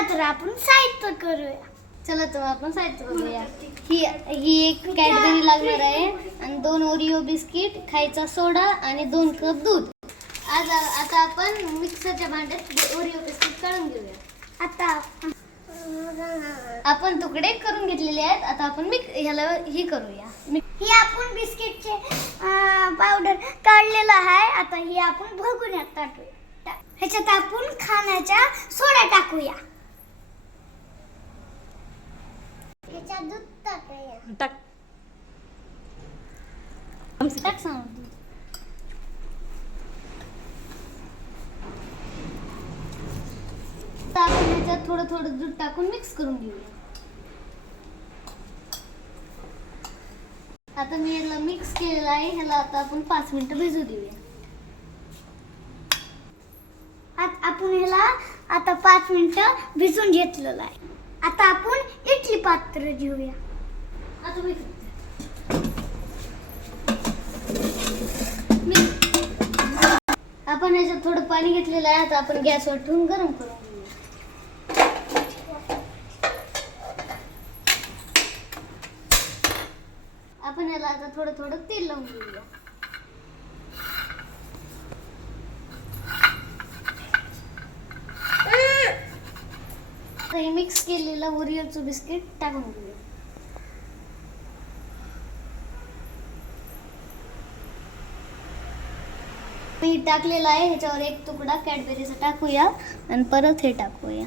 चला तर आपण साहित्य करूया. चला तर आपण साहित्य करूया. ही एक कॅडबरी लागणार आहे आणि 2 ओरिओ बिस्किट, खायचा सोडा आणि 2 कप दूध. आता आपण मिक्सरच्या भांड्यात ओरिओ बिस्किट काढून घेऊया. आता आपण तुकडे करून घेतलेले आहेत. आता आपण ह्याला ही करूया. ही आपण बिस्किटचे पावडर काढलेला आहे. आता ही आपण भगुन्यात टाकूया. ह्याच्यात आपण खाण्याचा सोडा टाकूया. ह्याच्यात दूध टाकूया. टाक. टाक सांग. आता आपण ह्याच्यात थोडं थोडं दूध टाकून मिक्स करून घेऊया. आता मी याला मिक्स केलेलं आहे. ह्याला आता आपण 5 मिनिटं भिजू देऊया. आपण ह्याला आता 5 मिनिटं भिजून घेतलेलं आहे. आता आपण इडली पात्र घेऊया. आता मी आपण ह्याच्यात थोडं पाणी घेतलेलं आहे. आता आपण गॅसवर ठेवून गरम करून घेऊया. आपण याला आता थोडं थोडं तेल लावून घेऊया. हे मिक्स केलेलं ओरिओचं बिस्किट टाकून घेऊया. मी टाकलेला आहे. ह्याच्यावर एक तुकडा कॅडबरीचा टाकूया आणि परत हे टाकूया.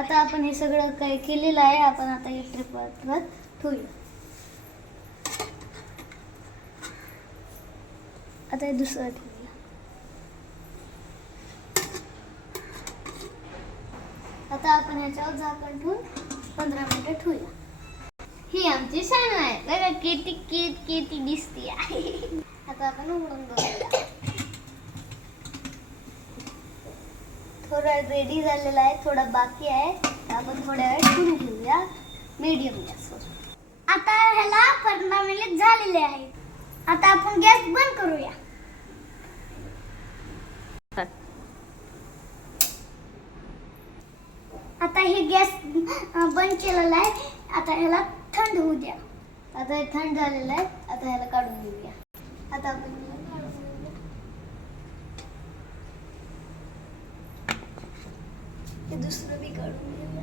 आता आपण हे सगळं काही केलेलं आहे. आपण आता इडली पात्रात ठेवूया. आता हे दुसरं ठेवूया. आता आपण ह्याच्यावर झाकण ठेवून 15 मिनिटं ठेवूया. ही आमची शान आहे बघा, किती दिसते आहे. आता आपण उघडून बघूया. थोडं रेडी झालेलं आहे, थोडं बाकी आहे. आपण थोड्या वेळ ठेवून घेऊया मीडियम गॅसवर. आता ह्याला 15 मिनिट झालेले आहेत. आता आपण गॅस बंद करूया. आता हे गॅस बंद केलेला आहे. आता ह्याला थंड होऊ द्या. आता हे थंड झालेलं आहे. आता ह्याला काढून घेऊया. आता आपण हे दुसरं बी काढून घेऊया.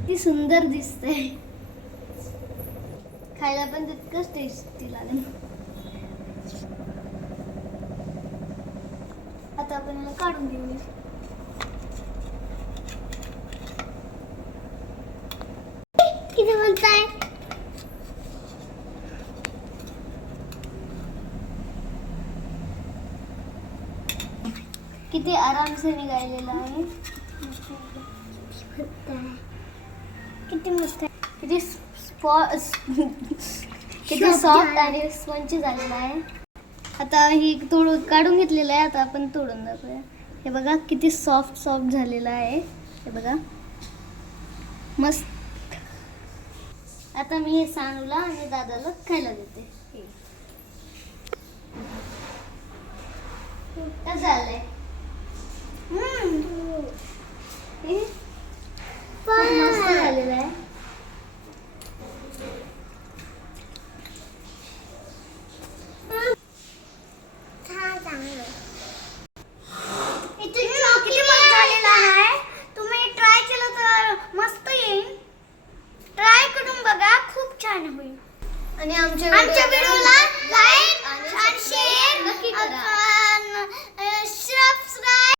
किती सुंदर दिसतंय. खायला पण तितकंच टेस्टी लागेल. आता आपण याला काढून घेऊया. किती म्हणताय? किती आरामसे निघालेला आहे. किती मस्त आहे. किती किती सॉफ्ट आणि स्पंच झालेला आहे. आता ही तोडून काढून घेतलेलं आहे. आता आपण तोडून दाखवूया. हे बघा किती सॉफ्ट झालेलं आहे. हे बघा मस्त. आता मी हे सानूला आणि दादाला खायला देते. कसं झालंय? मस्त झालेलं आहे. तुम्ही ट्राय केलं तर मस्त येईल. ट्राय करून बघा, खूप छान होईल. आणि आमच्या व्हिडिओला